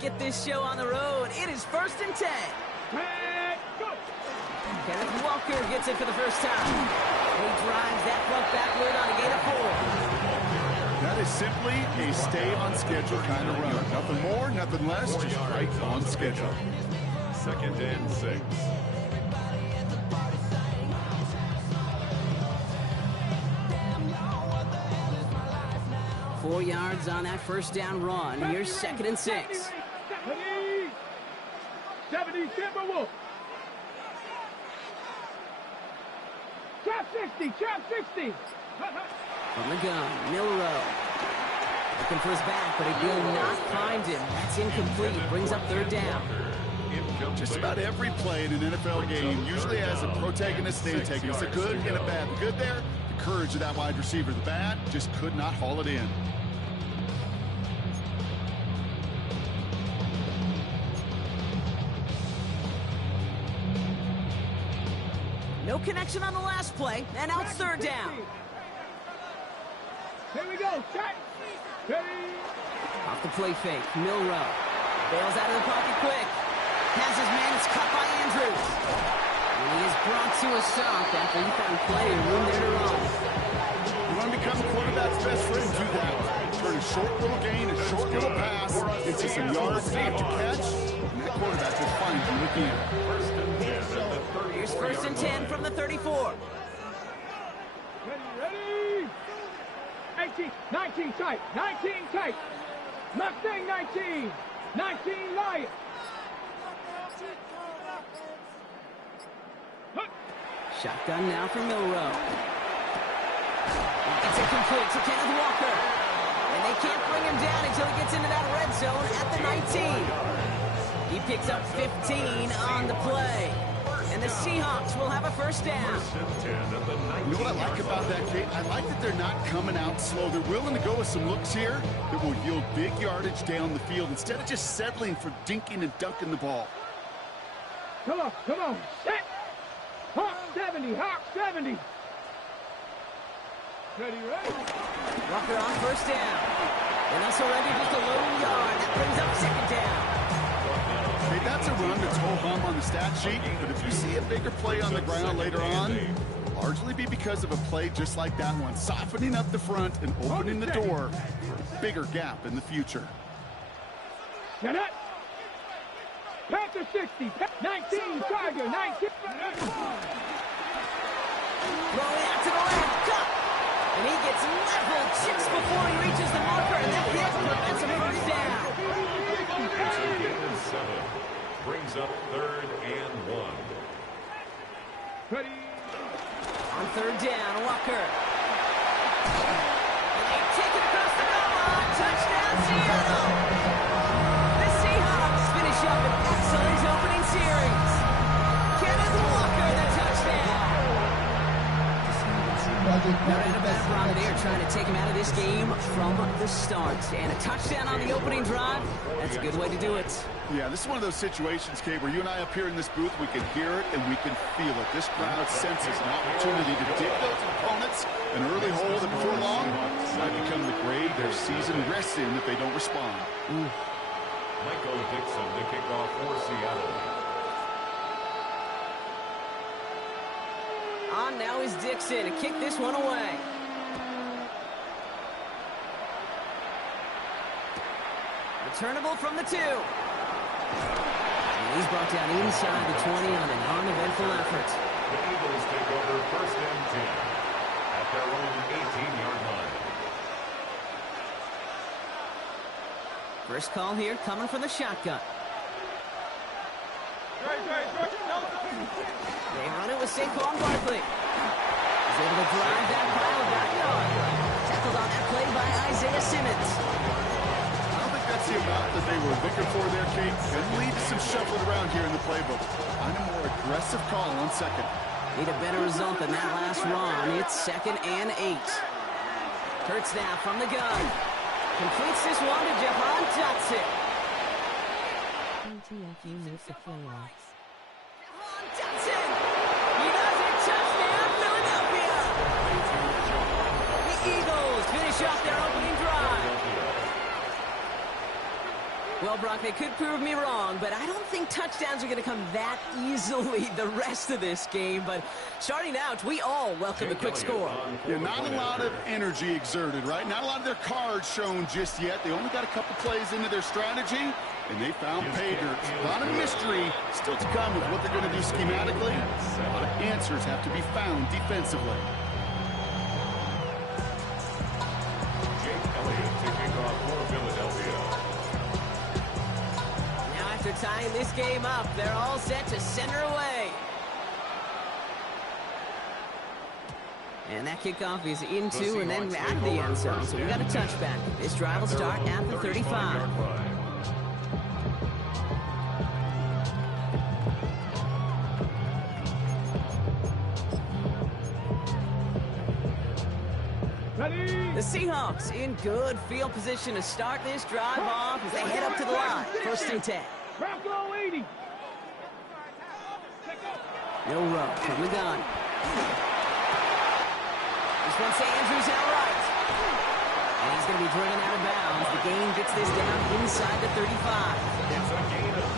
get this show on the road. It is 1st and 10. Kenneth Walker gets it for the first time. He drives that front backward on a gain of 4. That is simply a stay-on-schedule kind of run. Nothing more, nothing less, just right on schedule. 2nd and 6. Four yards on that first down run. Here's 2nd and 6. 70, Timberwolf. Trap 60, trap 60. From the gun, Milrow. Looking for his back, but he will not find him. That's incomplete. Brings up 3rd down. Just about every play in an NFL game usually has a protagonist and antagonist, a good and a bad. The good there, the courage of that wide receiver. The bad, just could not haul it in. No connection on the last play, and now it's 3rd down. Here we go, check. Off the play fake, Milrow. Bails out of the pocket quick. Has his man, it's cut by Andrews. And he is brought to a stop after he found plenty of room there to run. You want to become the quarterback's best friend, do that. Turn a short little gain, a short little pass, into some yards after catch, and that quarterback will find you again. Here's 1st and 10 from the 34. Ready. 18, 19 tight, 19 tight. Mustang 19, 19 Lion. Shotgun now for Milrow. It's incomplete to Kenneth Walker. And they can't bring him down until he gets into that red zone at the 19. He picks up 15 on the play. And the Seahawks will have a 1st down. You know what I like about that, Kate? I like that they're not coming out slow. They're willing to go with some looks here that will yield big yardage down the field instead of just settling for dinking and dunking the ball. Come on, set. Hawk 70, Hawk 70. Ready. Walker on 1st down. And that's already just a lone yard. That brings up 2nd down. Hey, that's a run that's ho-hum on the stat sheet, but if you see a bigger play on the ground later on, largely be because of a play just like that one, softening up the front and opening the door for a bigger gap in the future. Get it. Panther 60, 19, Tiger, 19. Throwing out to the left, cut. And he gets leveled just before he reaches the marker, and that hit prevents a 1st down. Brings up 3rd and 1. Ready. On 3rd down, Walker. And they take it across the goal line. Touchdown, Seattle. The Seahawks finish up an excellent opening series. Kenneth Walker, the touchdown. Not in a bad run there, trying to take him out of this game from the start. And a touchdown on the opening drive, that's a good way to do it. Yeah, this is one of those situations, Kate, where you and I up here in this booth, we can hear it and we can feel it. This crowd senses an opportunity to dig those opponents an early hole that before long might become the grave their season rests in if they don't respond. Michael Dixon to kick off for Seattle. On now is Dixon to kick this one away. Returnable from the 2. And he's brought down inside the 20 on an uneventful effort. The Eagles take over 1st and 10 at their own 18-yard line. First call here coming from the shotgun. They run it with Saquon Barkley. He's able to drive that pile back yard. Tackled on that play by Isaiah Simmons. I don't think that's the amount that they were looking for there, Kate. Could lead to some shuffling around here in the playbook. Find a more aggressive call on 2nd. Need a better result than that last run. It's 2nd and 8. Hurts now from the gun. Completes this one to Jahan Dotson. TTFU miss the playoffs. Jahan Dotson! He does it! Touchdown, Philadelphia! The Eagles finish off their opening drive. Well, Brock, they could prove me wrong, but I don't think touchdowns are going to come that easily the rest of this game. But starting out, we all welcome a quick score. Yeah, not a lot of energy exerted, right? Not a lot of their cards shown just yet. They only got a couple plays into their strategy, and they found pay dirt. A lot of mystery still to come with what they're going to do schematically. A lot of answers have to be found defensively. After tying this game up, they're all set to center away. And that kickoff is into and then out of the end zone, so we got a touchback. This drive will start at the 35. The Seahawks in good field position to start this drive off as they head up to the line. 1st and 10. Bronco 80. No run from the gun. This one's to Andrews outright. And he's going to be driven out of bounds. The gain gets this down inside the 35.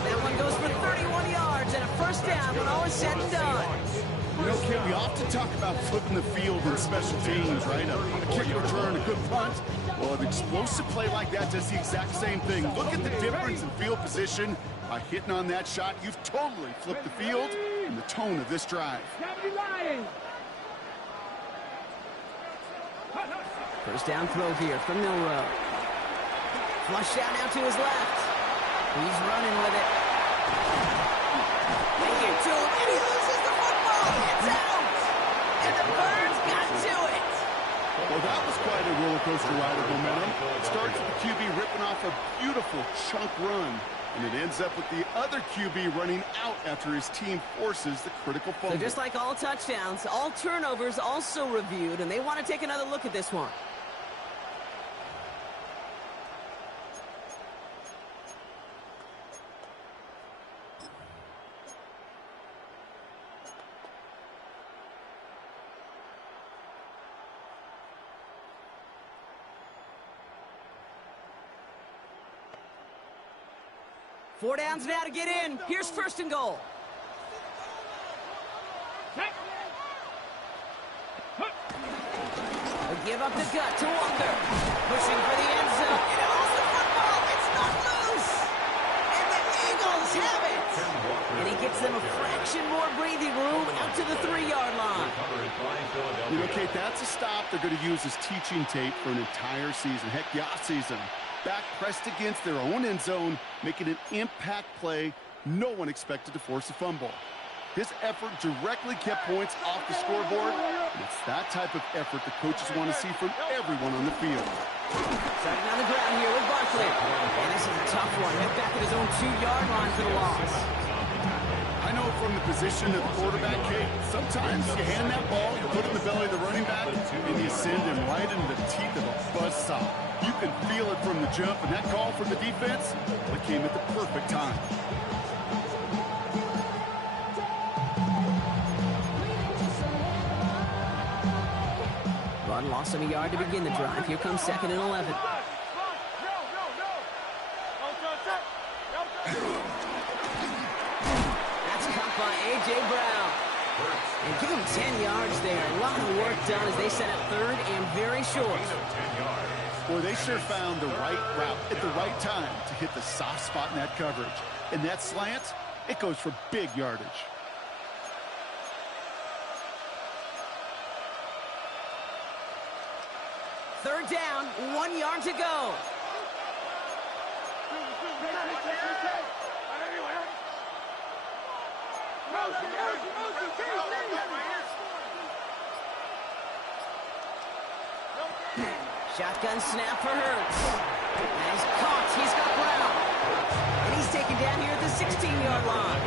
That one goes for 31 yards and a 1st down when all is said and done. You know, Kate, we often talk about flipping the field in special teams, right? A kick return, a good punt. Well, an explosive play like that does the exact same thing. Look at the difference in field position. By hitting on that shot, you've totally flipped the field and the tone of this drive. 1st down throw here from Milrow. Flushed out now to his left. He's running with it. They get to him, and he loses the football. It's out. And the Birds got to it. Well, that was quite a roller coaster ride of momentum. It starts with the QB ripping off a beautiful chunk run, and it ends up with the other QB running out after his team forces the critical fumble. So just like all touchdowns, all turnovers also reviewed, and they want to take another look at this one. Four downs now to get in. Here's 1st and goal. They give up the gut to Walker. Pushing for the end zone. And it holds the football. It's not loose. And the Eagles have it. And he gets them a fraction more breathing room out to the 3-yard line. You know, Kate, that's a stop they're going to use as teaching tape for an entire season. Heck, the offseason. Back pressed against their own end zone, making an impact play. No one expected to force a fumble. His effort directly kept points off the scoreboard, and it's that type of effort the coaches want to see from everyone on the field. Starting on the ground here with Barkley. And this is a tough one. Hit back at his own 2-yard line for the loss. I know from the position of the quarterback, Kate, sometimes you hand that ball, you put it in the belly of the running back, and you send him right into the teeth of a buzzsaw. You can feel it from the jump, and that call from the defense, well, it came at the perfect time. Run lost him a yard to begin the drive. Here comes 2nd and 11. That's caught by A.J. Brown. And give him 10 yards there. A lot of work done as they set up 3rd and very short. Boy, they sure found the right route at the right time to hit the soft spot in that coverage. And that slant, it goes for big yardage. Third down, 1 yard to go. Shotgun snap for Hurts. And he's caught. He's got Brown. And he's taken down here at the 16-yard line.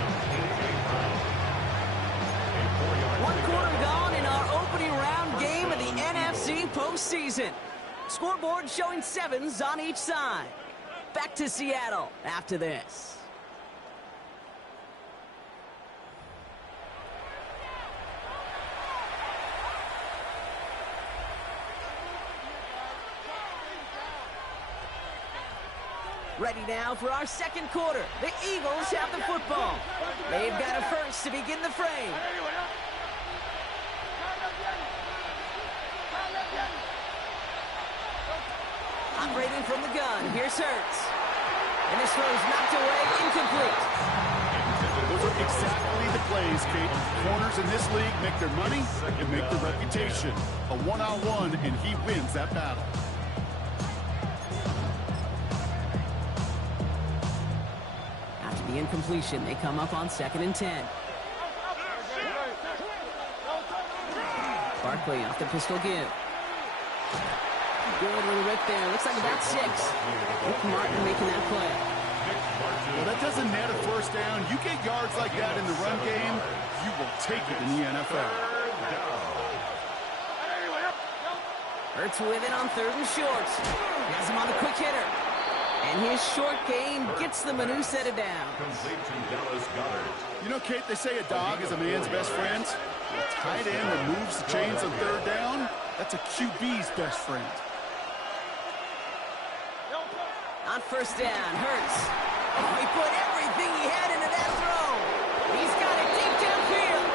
1 quarter gone in our opening round game of the NFC postseason. Scoreboard showing 7s on each side. Back to Seattle after this. Ready now for our second quarter. The Eagles have the football. They've got a first to begin the frame. Operating from the gun, here's Hurts. And this throw's knocked away, incomplete. Those are exactly the plays, Kate. Corners in this league make their money and make their reputation. A one-on-one, and he wins that battle. After the incompletion, they come up on 2nd and 10. Barkley off the pistol give. Good little rip there. Looks like about 6. Rick Martin making that play. Well, that doesn't net a first down. You get yards like that in the run game, you will take it in the NFL. Hurts with it on 3rd and short. He has him on the quick hitter. And his short game gets them a new set of downs. You know, Kate, they say a dog is a man's best friend. A tight end that moves the chains on 3rd down, that's a QB's best friend. On 1st down, Hurts. Oh, he put everything he had into that throw. He's got it deep downfield.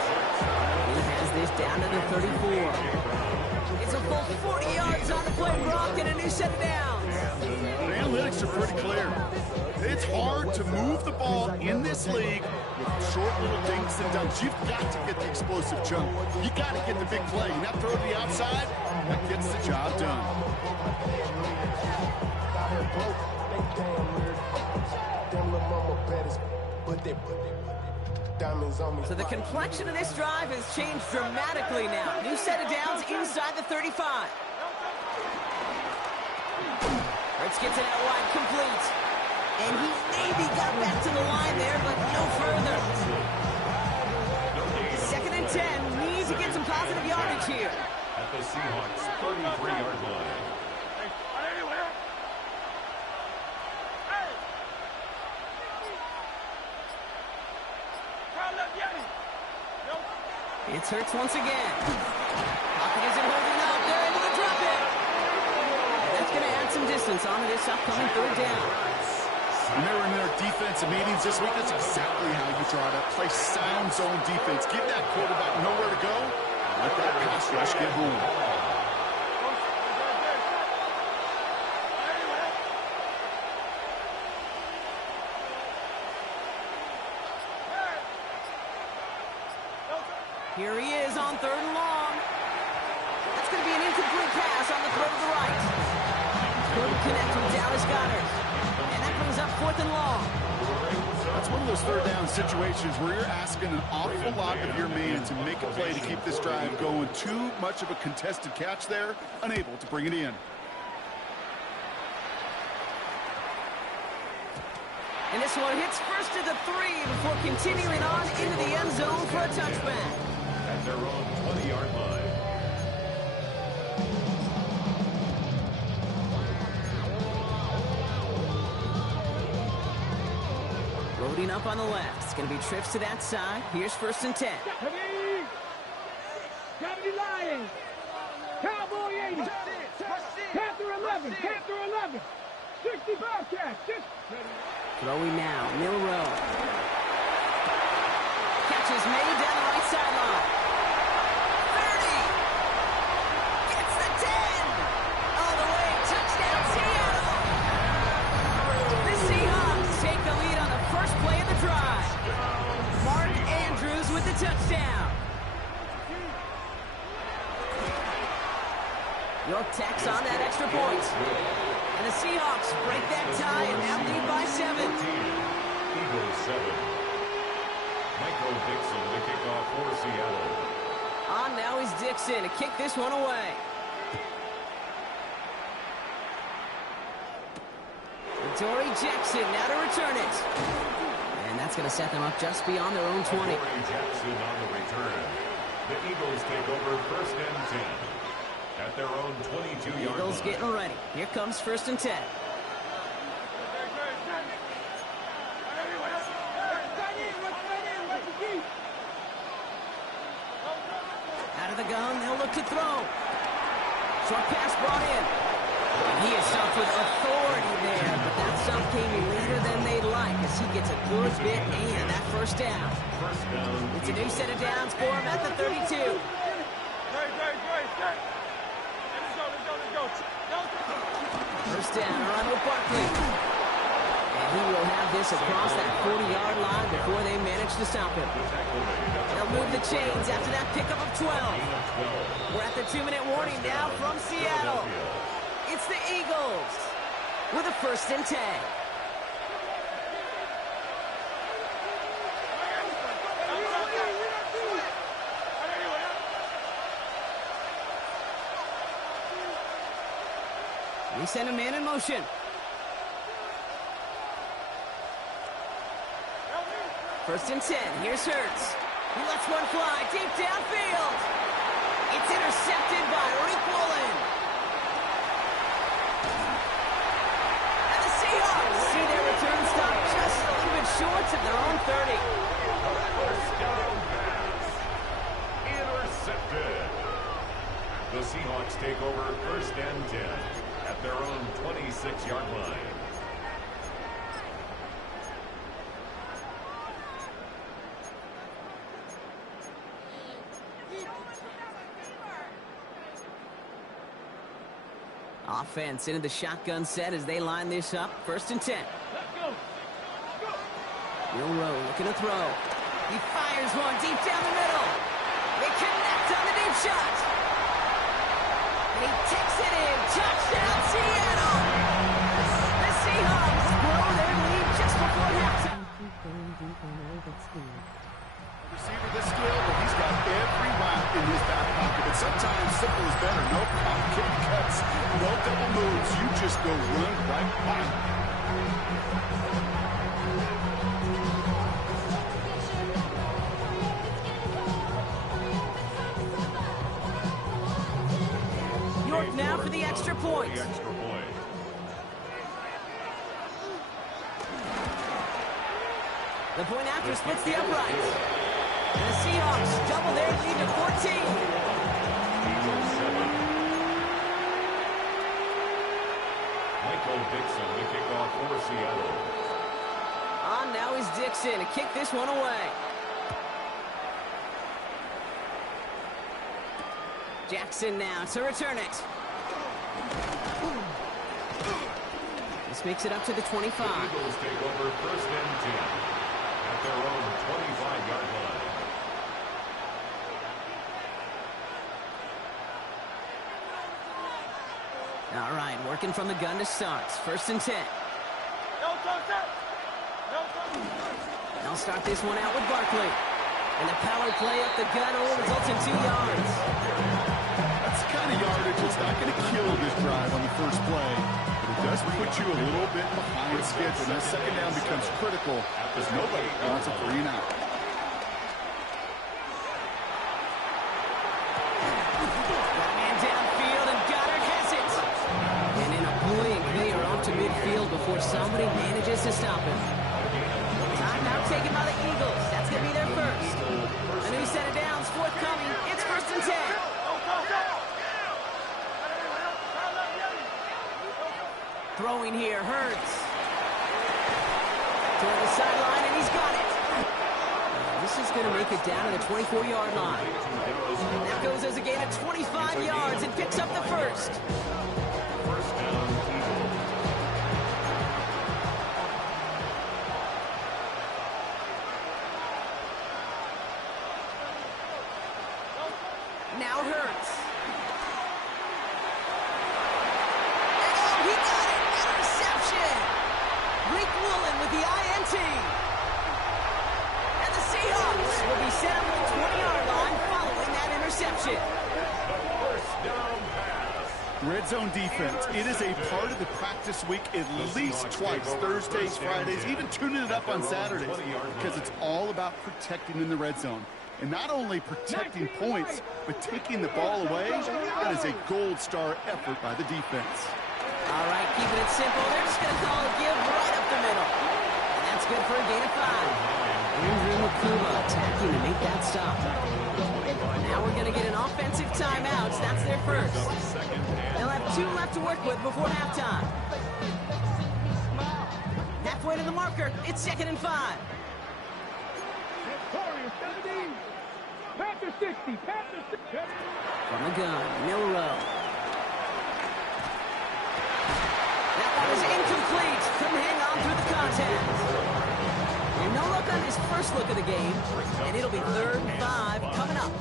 He has this down to the 34. It's a full 40 yards on the play, Brock, and a new set of downs. The analytics are pretty clear. It's hard to move the ball in this league with short little dinks and dunks. You've got to get the explosive jump. You got to get the big play. And that throw to the outside, that gets the job done. So the complexion of this drive has changed dramatically now. New set of downs inside the 35. Hurts gets it out wide, complete. And he maybe got back to the line there, but no further. 2nd and 10, needs to get some positive yardage here. At the Seahawks 33-yard line. It's Hurts once again. Pocket isn't holding up. They're able to drop it. And that's going to add some distance onto this upcoming 3rd down. When they were in their defensive meetings this week, that's exactly how you draw it up. Play sound zone defense. Give that quarterback nowhere to go. Let that pass rush get home. Here he is on 3rd and long. That's going to be an incomplete pass on the throw to the right. Couldn't connect with Dallas Goedert. And that brings up 4th and long. That's one of those 3rd down situations where you're asking an awful lot of your man to make a play to keep this drive going. Too much of a contested catch there, unable to bring it in. And this one hits first to the 3 before continuing on into the end zone for a touchback. At their own 20-yard line. Loading up on the left. It's going to be trips to that side. Here's 1st and 10. Gravity Lions. Cowboy 80. Panther 11. Panther 11. 60 Bobcats. Throwing now, Milrow. Catch is made down the right sideline. 30. Gets the 10. All the way, touchdown Seattle. The Seahawks take the lead on the first play of the drive. Mark Andrews with the touchdown. York tacks on that extra point. And the Seahawks break that tie and now lead by 7. Eagles 7. Michael Dixon, the kickoff for Seattle. On now is Dixon to kick this one away. Dory Jackson now to return it. And that's going to set them up just beyond their own 20. Dory Jackson on the return. The Eagles take over 1st and 10. At their own 22-yard Eagles line. getting ready. Here comes 1st and 10. Out of the gun, they'll look to throw. Short pass brought in. He is stumped with authority there, but that stump came later than they'd like as he gets a good bit and that first down. It's a new set of downs for him at the 32. First down, Ronald Barkley. And he will have this across that 40-yard line before they manage to stop him. They'll move the chains after that pickup of 12. We're at the 2-minute warning now from Seattle. It's the Eagles with a 1st and 10. We send a man in motion. First and 10. Here's Hurts. He lets one fly deep downfield. It's intercepted by Rick Woolen. And the Seahawks see their return stop just a little bit short of their own 30. First down pass. Intercepted. The Seahawks take over 1st and 10 at their own 26-yard line. Offense into the shotgun set as they line this up. 1st and 10. Will Rowe looking to throw. He fires one deep down the middle. They connect on the deep shot. And he takes it in. Touchdown, Seattle. The Seahawks blow their lead just before halftime. Keep going deep on over speed. Receiver this skill, but he's got every route in his back pocket. But sometimes simple is better. No pocket cuts, no double moves. You just go run right by. York now for the extra point. The point after splits the uprights. And the Seahawks double their lead to 14. Michael Dixon to kick off for Seattle. On now is Dixon to kick this one away. Jackson now to return it. This makes it up to the 25. The Eagles take over 1st and 10 at their own 25-yard line. All right, working from the gun to start. 1st and 10. They'll start this one out with Barkley. And the power play up the gut only results in 2 yards. That's the kind of yardage that's not going to kill this drive on the first play. But it does put you a little bit behind schedule. And that 2nd down becomes critical because nobody wants a 3 and out. Man downfield, and Goddard has it. And in a blink, they are off to midfield before somebody manages to stop him. Timeout taken by the Eagles. That's going to be their first. A new set of downs forthcoming. It's 1st and 10. Throwing here, Hurts. Toward the sideline, and he's got it. This is going to make it down to the 24-yard line. That goes as a gain of 25 yards and picks up the first. First down, Eagles. Now Hurts. Oh, he got it! Interception! Rick Woolen with the INT. And the Seahawks will be set up at the 20-yard line following that interception. First down pass. Red zone defense. It is a part of the practice week at least twice. Thursdays, Fridays, even tuning it up on Saturdays. Because it's all about protecting in the red zone. And not only protecting points, but taking the ball away. That is a gold star effort by the defense. All right, keeping it simple. They're just going to call a give right up the middle. And that's good for a gain of 5. Andrew Makuma attacking to make that stop. Now we're going to get an offensive timeout. That's their first. They'll have 2 left to work with before halftime. Halfway to the marker. It's 2nd and 5. Victoria 17. Panther 60. Panther 60. From the gun, Milrow. That one is incomplete. Couldn't hang on through the contact. And no look on his first look of the game. And it'll be 3rd and 5 coming up.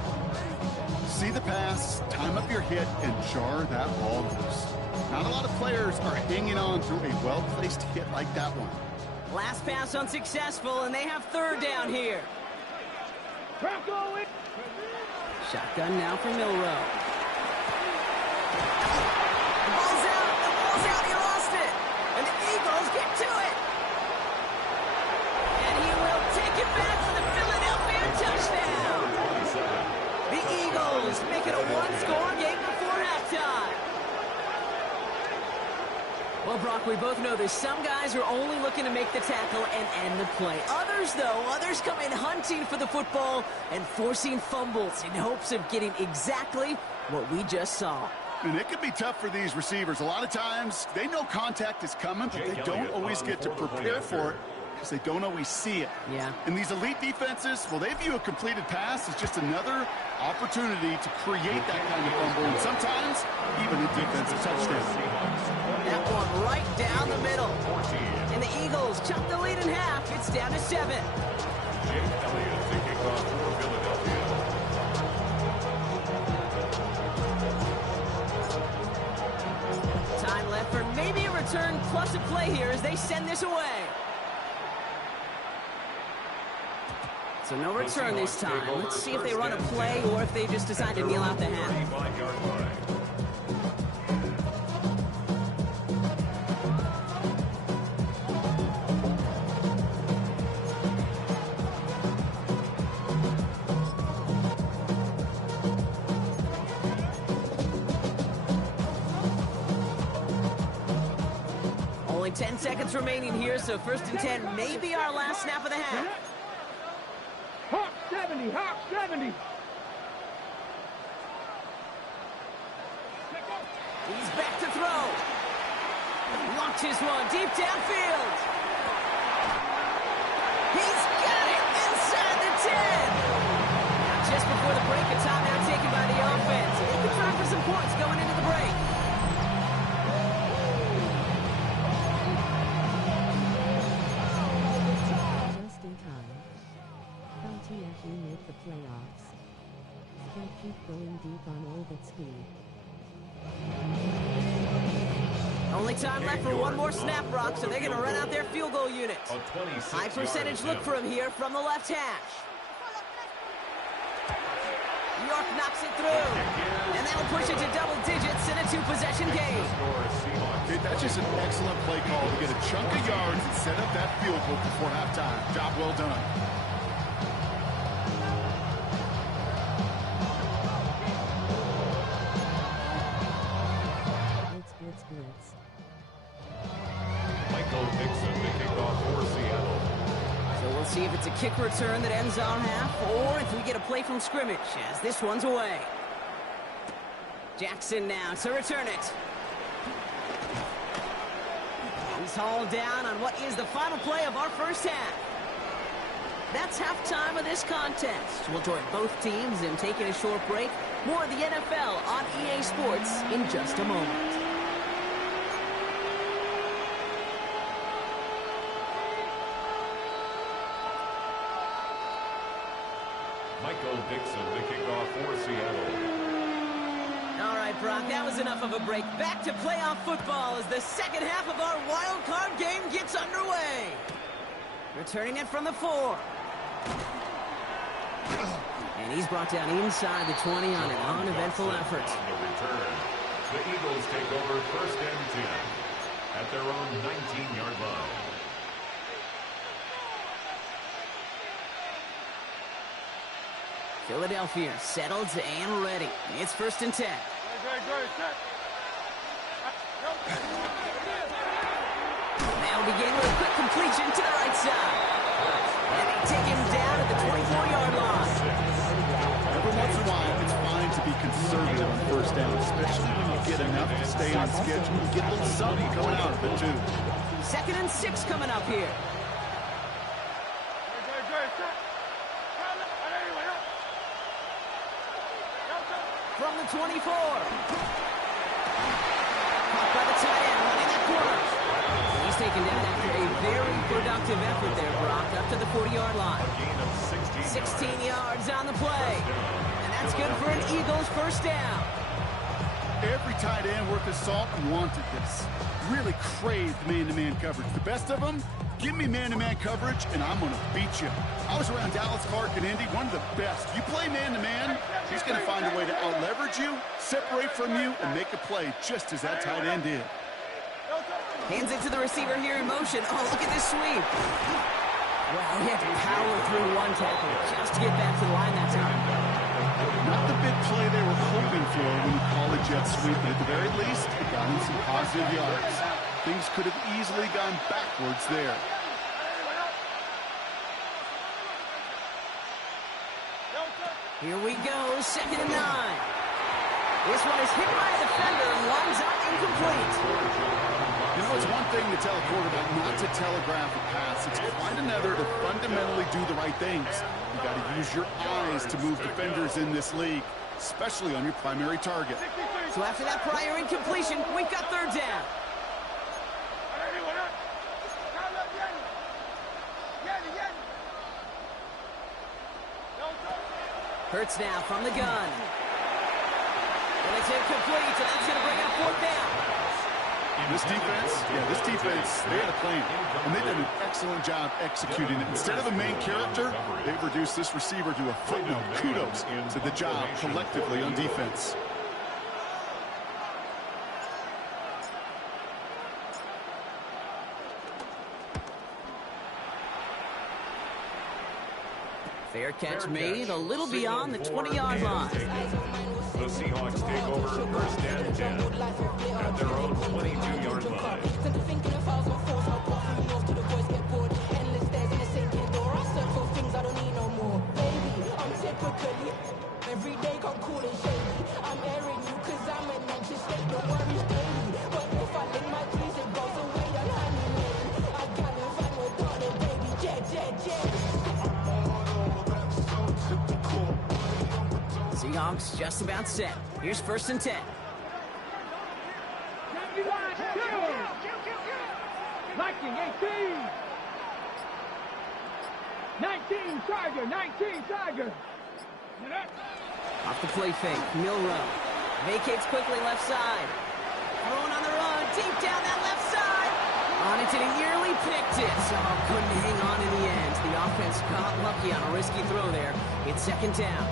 See the pass, time up your hit, and jar that ball loose. Not a lot of players are hanging on through a well-placed hit like that one. Last pass unsuccessful, and they have 3rd down here. Shotgun now for Milrow. The ball's out. The ball's out. He lost it. And the Eagles get to it. And he will take it back for the Philadelphia touchdown. The Eagles make it a 1-score game before halftime. Well, Brock, we both know there's some guys who are only looking to make the tackle and end the play. Others, though, come in hunting for the football and forcing fumbles in hopes of getting exactly what we just saw. And it can be tough for these receivers. A lot of times, they know contact is coming, but they don't always get to prepare for it because they don't always see it. Yeah. And these elite defenses, well, they view a completed pass as just another opportunity to create that kind of fumble, and sometimes even a defensive touchdown. That one right down the middle. And the Eagles chop the lead in half. It's down to 7. Jake Elliott taking off for Philadelphia. Time left for maybe a return plus a play here as they send this away. So no return this time. Let's see if they run a play or if they just decide to kneel out the half. Only 10 seconds remaining here, so 1st and 10 may be our last snap of the half. Hawk 70, Hawk 70. He's back to throw. Launches one deep downfield. He's got it inside the 10. Now just before the break, a timeout taken by the offense. They can try for some points going into the break. Just in time. Bounty actually make the playoffs. Can't keep going deep on all that speed. Only time left for one more snap, Brock, so they're going to run out their field goal unit. High percentage look for him here from the left hash. York knocks it through, and that'll push it to double digits in a 2-possession game. Okay, that's just an excellent play call to get a chunk of yards and set up that field goal before halftime. Job well done. Blitz. Michael Dixon to kick off for Seattle. So we'll see if it's a kick return that ends our half, or if we get a play from scrimmage, as this one's away. Jackson now to return it. He's hauled down on what is the final play of our first half. That's halftime of this contest. We'll join both teams in taking a short break. More of the NFL on EA Sports in just a moment. Michael Dixon to kick off for Seattle. All right, Brock, that was enough of a break. Back to playoff football as the second half of our wild card game gets underway. Returning it from the 4. And he's brought down inside the 20 on an uneventful effort. On the return, the Eagles take over 1st and 10 at their own 19-yard line. Philadelphia settled and ready. It's 1st and 10. They'll begin with a quick completion to the right side. And they take him down at the 24-yard line. Every once in a while, it's fine to be conservative on 1st down, especially when you get enough to stay on schedule and get a little something coming out of it, too. 2nd and 6 coming up here. From the 24. Caught by the tight end, running that corner. He's taken down after a very productive effort there, Brock, up to the 40-yard line. 16 yards on the play. And that's good for an Eagles first down. Every tight end worth his salt wanted this. Really craved man-to-man coverage. The best of them, give me man-to-man coverage, and I'm going to beat you. I was around Dallas, Clark, and Indy, one of the best. You play man-to-man, he's going to find a way to out-leverage you, separate from you, and make a play just as that tight end did. Hands it to the receiver here in motion. Oh, look at this sweep. Wow, he had to power through one tackle just to get back to the line that time. Not the big play they were hoping for when you call a jet sweep, but at the very least, it got him some positive yards. Things could have easily gone backwards there. Here we go, 2nd and 9. This one is hit by a defender and lines up incomplete. You know, it's one thing to tell a quarterback not to telegraph a pass. It's quite another to fundamentally do the right things. You got to use your eyes to move defenders in this league, especially on your primary target. So after that prior incompletion, we've got 3rd down. Hurts now from the gun. And it's incomplete, and that's going to bring up 4th down. This defense, they had a plan, and they did an excellent job executing it. Instead of the main character, they've reduced this receiver to a footnote. Kudos to the job collectively on defense. Fair catch made a little beyond the 20-yard line. The Seahawks take over 1st and 10 at their own 22-yard line. Every day come cool and shady. I'm airing you cause I'm an anxious state. Don't worry daily. But if I lick my keys, it goes away on honey lane. I gotta find my daughter, baby. Jet. Seahawks just about set. Here's 1st and 10. 19 Tiger. Off the play fake, Milrow. Vacates quickly left side. Throwing on the run, deep down that left side. On it, and he nearly picked it. So couldn't hang on in the end. The offense got lucky on a risky throw there. It's 2nd down.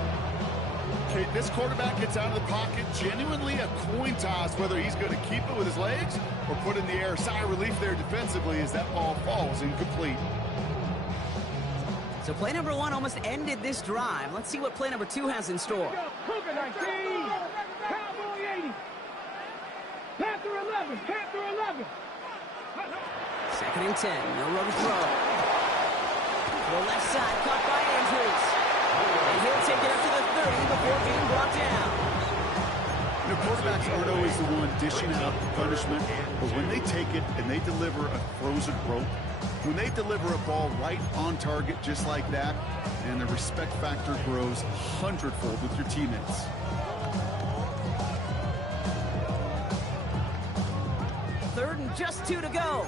Okay, this quarterback gets out of the pocket, genuinely a coin toss whether he's going to keep it with his legs or put it in the air. Sigh of relief there defensively as that ball falls incomplete. So play number 1 almost ended this drive. Let's see what play number 2 has in store. Cougar 19, Cowboy 80, Panther 11. 2nd and 10, Milrow to throw. To the left side, caught by Andrews. And he'll take it up to the 30 before being brought down. You know, quarterbacks aren't always the one dishing out punishment, but when they take it and they deliver a frozen rope, when they deliver a ball right on target just like that, and the respect factor grows 100-fold with your teammates. Third and just 2 to go.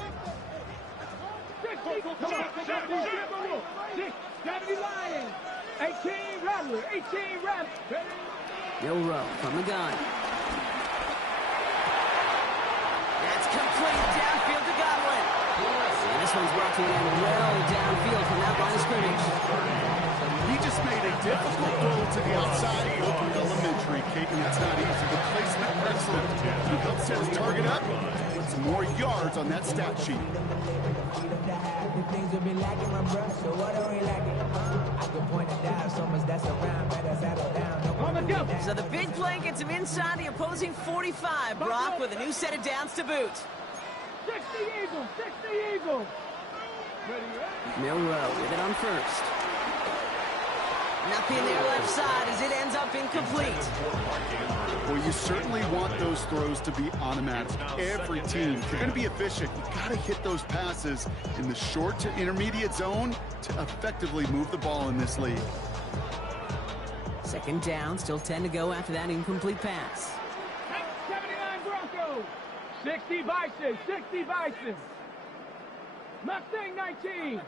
70 Lions, 18 Rattler. Milrow from the gun. That's complete downfield to Godwin. And this one's brought to an end well downfield from that line of scrimmage. He just made a difficult throw to the outside of Oakland Elementary. Caden, that's not easy. The placement excellent. He helps set his target up, put some more yards on that stat sheet. Things have been lacking, my bruh, so what are we lacking? I can point it down, so much that's around, better settle down. So the big play gets him inside the opposing 45, Brock, with a new set of downs to boot. 60 Eagles. Milrow with it on first. Nothing there left side as it ends up incomplete. Well, you You certainly want those throws to be automatic. Every team, if you're going to be efficient, you've got to hit those passes in the short to intermediate zone to effectively move the ball in this league. Second down, still 10 to go after that incomplete pass. 79 Broncos. 60 Bison. 60 Bison. Mustang 19.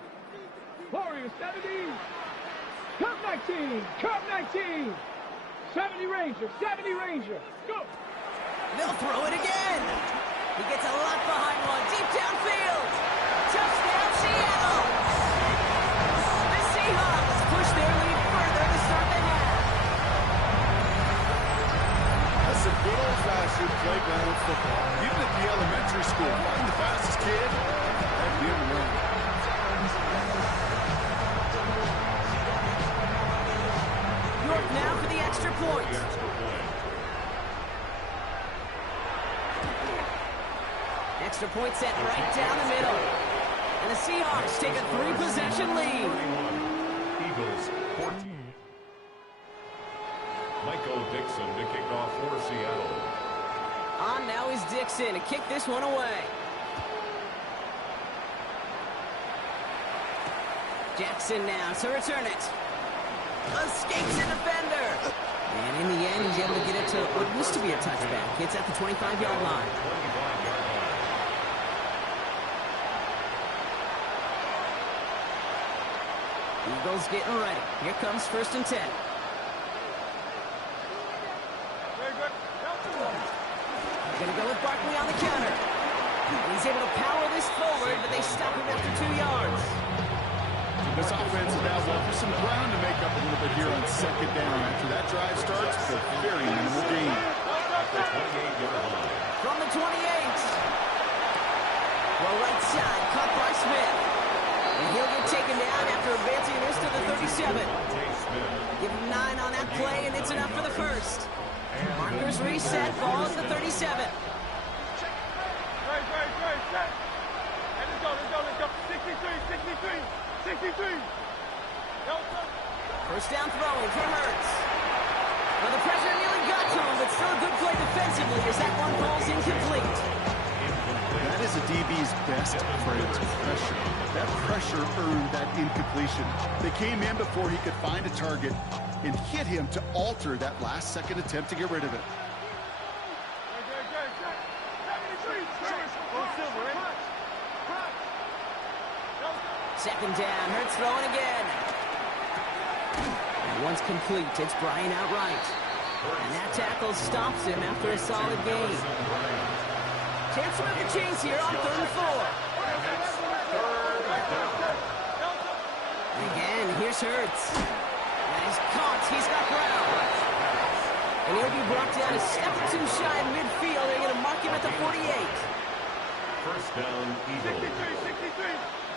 Warriors 70. Cub 19. Cub 19. 70 Ranger. 70 Ranger. Go. They'll throw it again. He gets a lot behind one. Deep downfield. Touchdown, Seattle. The Seahawks push their lead further to start the half. That's some good old-fashioned playground football. Even at the elementary school, find the fastest kid and be on the run. York now for the extra point. Extra point set right down the middle. And the Seahawks take a 3-possession lead. Eagles 14. Michael Dixon to kick off for Seattle. On now is Dixon to kick this one away. Jackson now to return it. Escapes the defender. And in the end, he's able to get it to what used to be a touchback. It's at the 25-yard line. 25-yard line. Eagles getting ready. Here comes 1st and 10. They're going to go with Barkley on the counter. And he's able to power this forward, but they stop him after 2 yards. This offense is now left with some ground to make up a little bit here on 2nd down. After that drive starts, it's a very minimal gain. From the 28. Well, right side, caught by Smith. And he'll get taken down after advancing this to the 37. Give him 9 on that play, and it's enough for the first. Markers reset, ball at the 37. Right. Let's go. 63. First down throwing for Hurts. Well, the pressure nearly got to him, but still a good play defensively as that one falls incomplete. That is a DB's best friend, pressure. That pressure earned that incompletion. They came in before he could find a target and hit him to alter that last-second attempt to get rid of it. Second down, Hurts throwing again. And once complete, it's Bryant outright. And that tackle stops him after a solid gain. Chance to move the chains here on 3rd and 4. Again, here's Hurts. And he's caught. He's got ground. And he'll be brought down a step or 2 shy of midfield. They're going to mark him at the 48. First down, Eagles.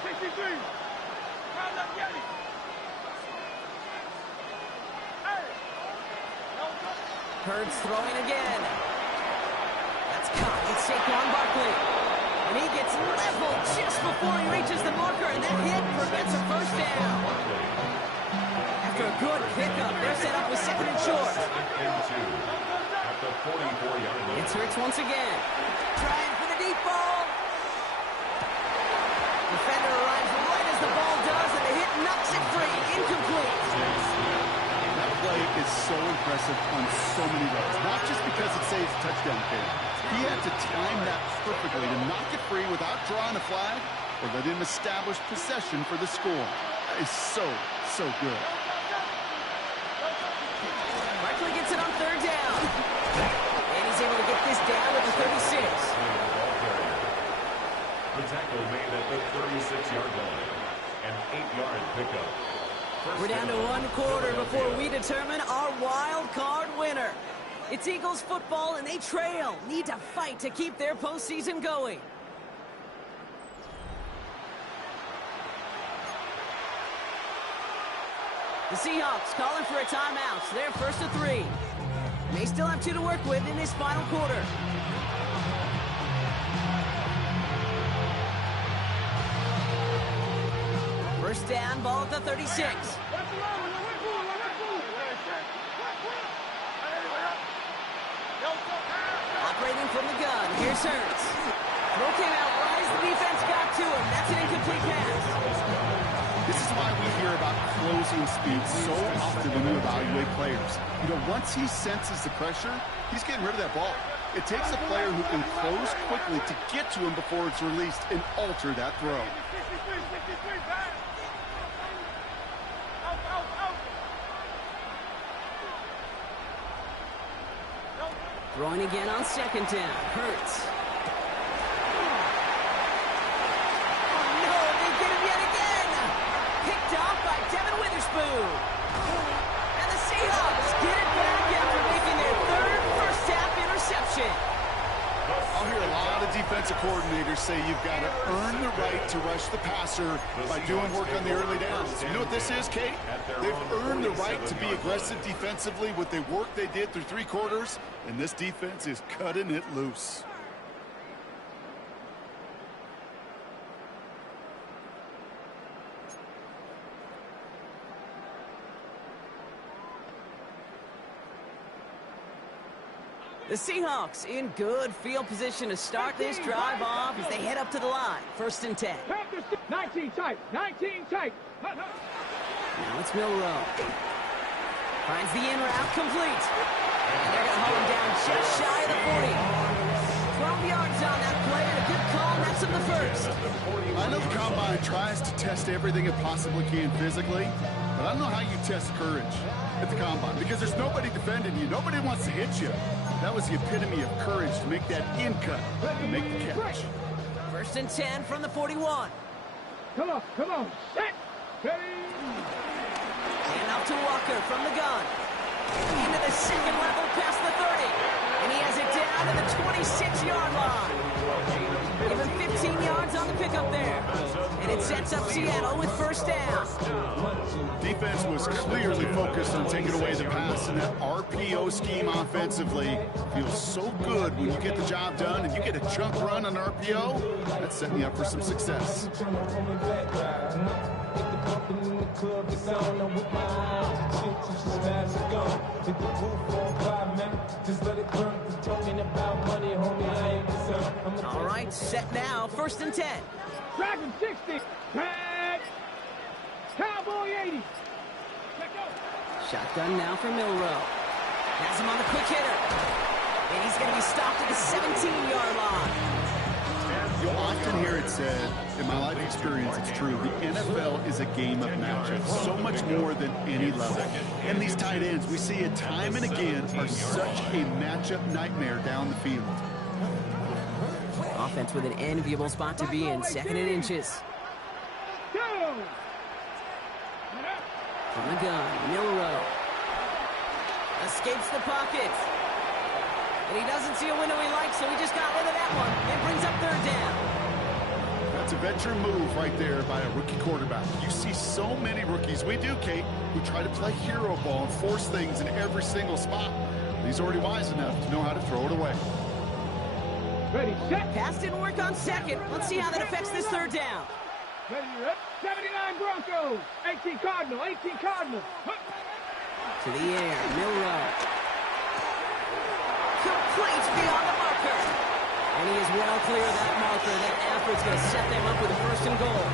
63. Hurts throwing again. That's caught. It's Saquon Barkley. And he gets leveled just before he reaches the marker, and that hit prevents a first down. After a good pickup, they're set up with 2nd and short. At the 44-yard line. It's Hurts once again. Trying for the deep ball. Defender arrives right as the ball does, and the hit knocks it free. Incomplete. That play is so impressive on so many levels. Not just because it saves a touchdown kick. He had to time that perfectly to knock it free without drawing a flag or let him establish possession for the score. That is so good. Barkley gets it on 3rd down. And he's able to get this down at the 36. The tackle made at the 36-yard line. An 8-yard pickup. We're down to 1 quarter before we determine our wild card winner. It's Eagles football, and they trail. Need to fight to keep their postseason going. The Seahawks calling for a timeout. So they're 1st and 3. They still have 2 to work with in this final quarter. First down, ball at the 36. throwing from the gun. Here's Hurts. Throw came out right as the defense got to him. That's an incomplete pass. This is why we hear about closing speed so often when we evaluate players. You know, once he senses the pressure, he's getting rid of that ball. It takes a player who can close quickly to get to him before it's released and alter that throw. Throwing again on second down. Hurts. Oh, no, they get him yet again. Picked off by Devin Witherspoon. And the Seahawks get it back after making their third first-half interception. I'll hear a lot of defensive coordinators say you've got to earn the right to rush the passer by doing work on the early downs. You know what this is, Kate? They've earned the right to be aggressive defensively with the work they did through 3 quarters, and this defense is cutting it loose. The Seahawks in good field position to start this drive off as they head up to the line. 1st and 10. 19 tight. 19 tight. Now it's Milrow. Finds the in route complete. And they're going to hold him down just shy of the 40. 12 yards on that play and a good call, and that's in the 1st. I know the Combine tries to test everything it possibly can physically, but I don't know how you test courage at the Combine because there's nobody defending you. Nobody wants to hit you. That was the epitome of courage to make that in cut and make the catch. 1st and 10 from the 41. Come on. Set. Ready. And off to Walker from the gun. Into the second level past the 30. And he has it down to the 26-yard line. Give him 15 yards on the pickup there. And it sets up Seattle with 1st down. Defense was clearly focused on taking away the pass, and that RPO scheme offensively feels so good when you get the job done and you get a chunk run on RPO. That's setting you up for some success. All right, set now. 1st and 10. Dragon 60. Tag. Cowboy 80. Shotgun now for Milrow. Has him on the quick hitter. And he's going to be stopped at the 17-yard line. You'll often hear it said, in my life experience, it's true, the NFL is a game of matchups, so much more than any level. And these tight ends, we see it time and again, are such a matchup nightmare down the field. Offense with an enviable spot to be in, 2nd and inches. From the gun, Milrow. Escapes the pocket. And he doesn't see a window he likes, so he just got rid of that one. And brings up 3rd down. That's a veteran move right there by a rookie quarterback. You see so many rookies, we do, Kate, who try to play hero ball and force things in every single spot. He's already wise enough to know how to throw it away. Ready, set. Pass didn't work on 2nd. Let's see how that affects this 3rd down. Ready, 79 Broncos. 18 Cardinal. 18 Cardinal. To the air, Milrow. Complete beyond the marker. And he is well clear of that marker. That effort's going to set them up with a 1st and goal.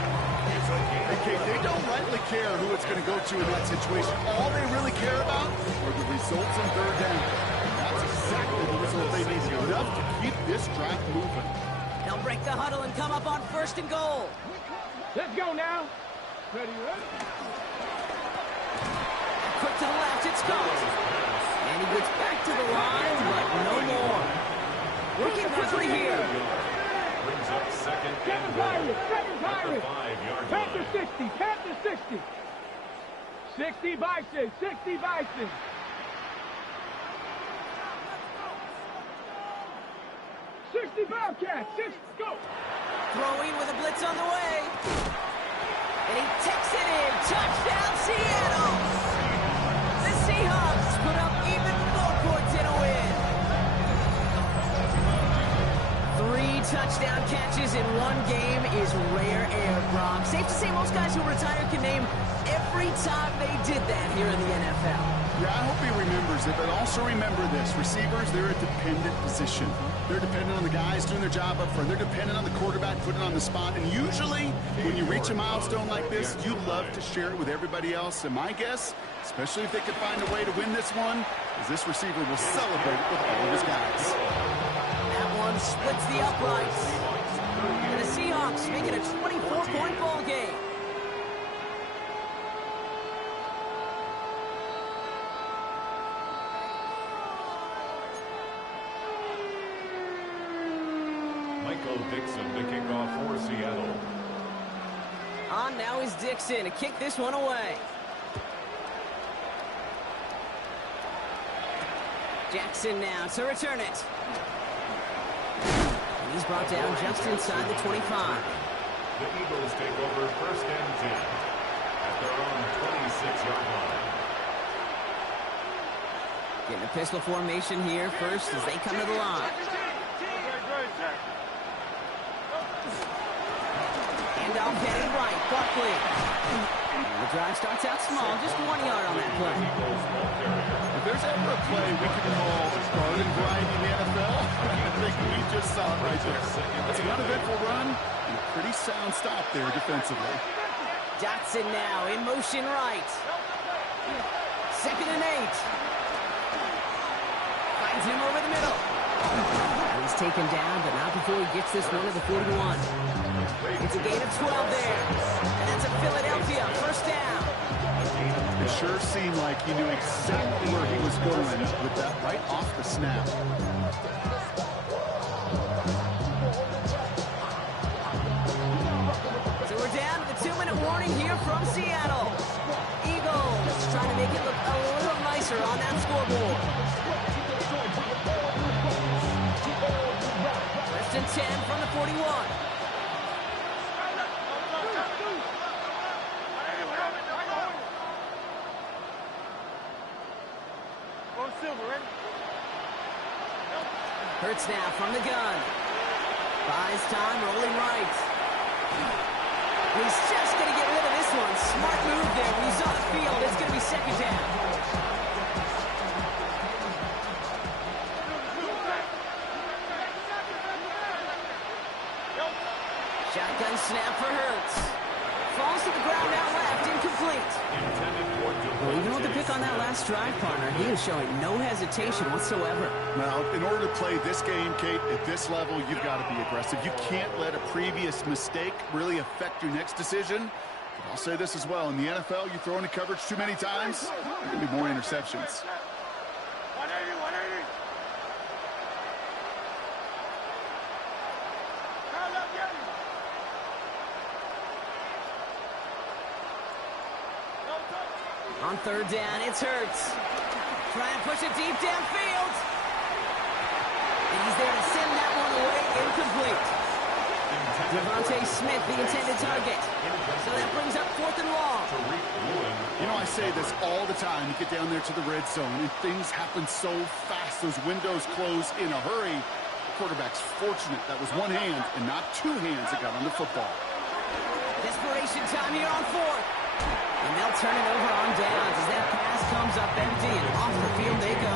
Okay, they don't rightly care who it's going to go to in that situation. All they really care about are the results on 3rd down. That's exactly the result they need. Enough to keep this drive moving. They'll break the huddle and come up on 1st and goal. Let's go now. Ready. Quick to the left, it's Scott. And he gets back to the line, but no more. Working quickly here. Brings up 2nd and Pirates. at the 5-yard Panther line. 60. Panther 60. 60 Bison. 60 Bison. 60 Bobcats. 6 go. Throwing with a blitz on the way. And he takes it in. Touchdown, Seattle. The Seahawks put up even more points in a win. 3 touchdown catches in one game is rare air, Brock. Safe to say most guys who retire can name every time they did that here in the NFL. Yeah, I hope he remembers it, but also remember this. Receivers, they're a dependent position. They're dependent on the guys doing their job up front. They're dependent on the quarterback putting it on the spot. And usually, when you reach a milestone like this, you love to share it with everybody else. And my guess, especially if they could find a way to win this one, is this receiver will celebrate it with all of his guys. That one splits the uprights. And the Seahawks make it a 24-point ball game. Dixon to kick off for Seattle. On now is Dixon to kick this one away. Jackson now to return it. And he's brought down just inside the 25. The Eagles take over 1st and 10 at their own 26-yard line. Getting a pistol formation here first as they come to the line. Handoff headed right, Barkley. The drive starts out small, just 1 yard on that play. If there's ever a play we can call garden variety in the NFL, I think we just saw it right there. It's an uneventful run and a pretty sound stop there defensively. Dotson now in motion right. 2nd and 8. Finds him over the middle. He's taken down, but not before he gets this one to the 41. It's a gain of 12 there. And that's a Philadelphia 1st down. It sure seemed like he knew exactly where he was going with that right off the snap. So we're down to the 2-minute warning here from Seattle. Eagles trying to make it look a little nicer on that scoreboard. 1st and 10 from the 41. Hurts now from the gun. Buys time, rolling right. He's just going to get rid of this one. Smart move there. When he's on the field, it's going to be 2nd down. Shotgun snap for Hurts. Falls to the ground out left, incomplete. Well, even with the pick on that last drive, partner, he is showing no hesitation whatsoever. Well, in order to play this game, Kate, at this level, you've got to be aggressive. You can't let a previous mistake really affect your next decision. But I'll say this as well. In the NFL, you throw into coverage too many times, there can be more interceptions. 180, 180. On 3rd down, it's Hurts. Trying to push it deep downfield. He's there to send that one away, incomplete. Devontae Smith, the intended target. So that brings up 4th and long. You know, I say this all the time. You get down there to the red zone, and things happen so fast. Those windows close in a hurry. The quarterback's fortunate that was one hand and not two hands that got on the football. Desperation time here on 4th. And they'll turn it over on downs as that pass comes up empty and off the field they go.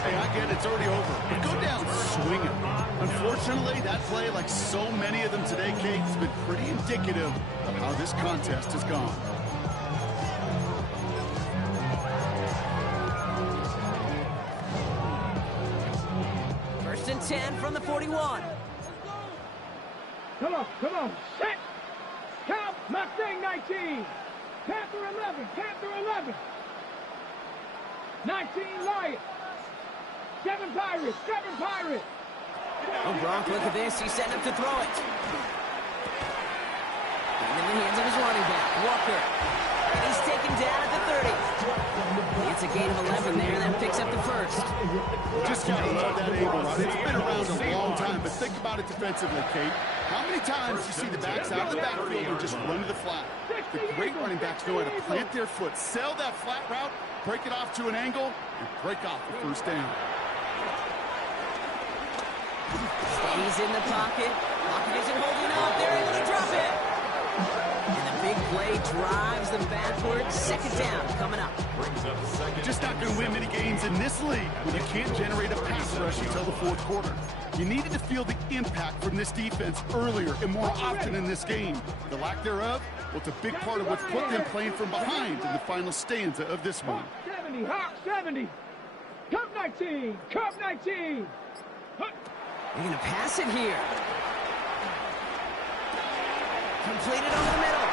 Hey, I get it. It's already over. But go down swinging. Unfortunately, that play, like so many of them today, Kate, has been pretty indicative of how this contest has gone. First and 10 from the 41. Come on, set! Count, Mustang 19, Panther 11, Panther 11, 19 Lion, 7 Pirates, 7 Pirates. Oh, Gronk, look at this. He's setting up to throw it. And in the hands of his running back, Walker. And he's taken down at the 30. It's a gain of 11 there, and that picks up the first. Just gotta love that able run. It's been around a long time, but think about it defensively, Kate. How many times do you see the backs out of the backfield and just run to the flat? The great running backs know how to plant their foot, sell that flat route, break it off to an angle, and break off the first down. Stays in the pocket. Pocket isn't holding up. They're able to drop it. And the big play drives them backwards. Second down coming up. You're just not going to win many games in this league when you can't generate a pass rush until the fourth quarter. You needed to feel the impact from this defense earlier and more often in this game. The lack thereof, well, it's a big part of what's put them playing from behind in the final stanza of this one. 70, Hawk 70. Cup 19, Cup 19. They're going to pass it here. Completed over the middle.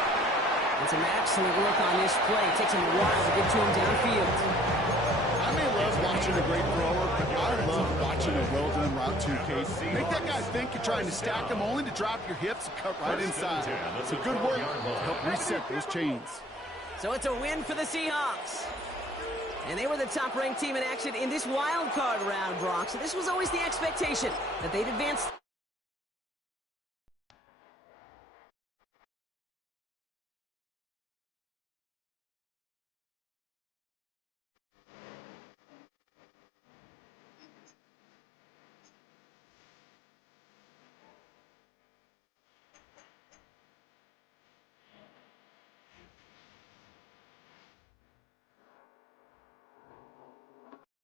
It's an excellent look on this play. It takes him a while to get to him downfield. I may love watching a great thrower, but I love watching a well-done route too, Case. Make that guy think you're trying to stack him only to drop your hips and cut right inside. So good work to help reset those chains. So it's a win for the Seahawks. And they were the top-ranked team in action in this wild card round, Brock. So this was always the expectation that they'd advance.